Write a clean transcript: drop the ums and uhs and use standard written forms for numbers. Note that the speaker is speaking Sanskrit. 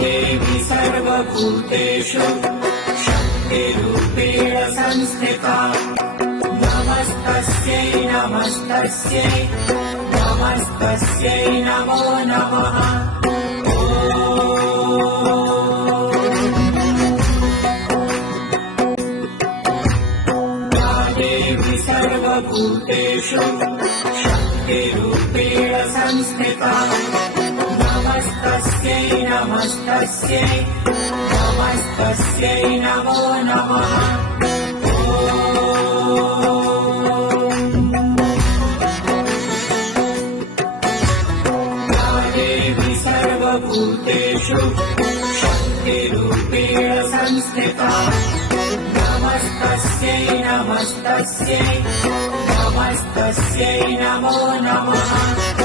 देवी सर्वभूतेषु शक्तिरूपेण संस्थिता नमस्तस्यै नमस्तस्यै नमस्तस्यै नमो नमः। या देवी सर्वभूतेषु शक्तिरूपेण संस्थिता नमस्तस्यै नमस्तस्यै नमस्तस्यै नमो नमः। या देवी सर्वभूतेषु शक्तिरूपेण संस्थिता नमस्तस्यै नमस्तस्यै नमस्तस्यै नमो नमः।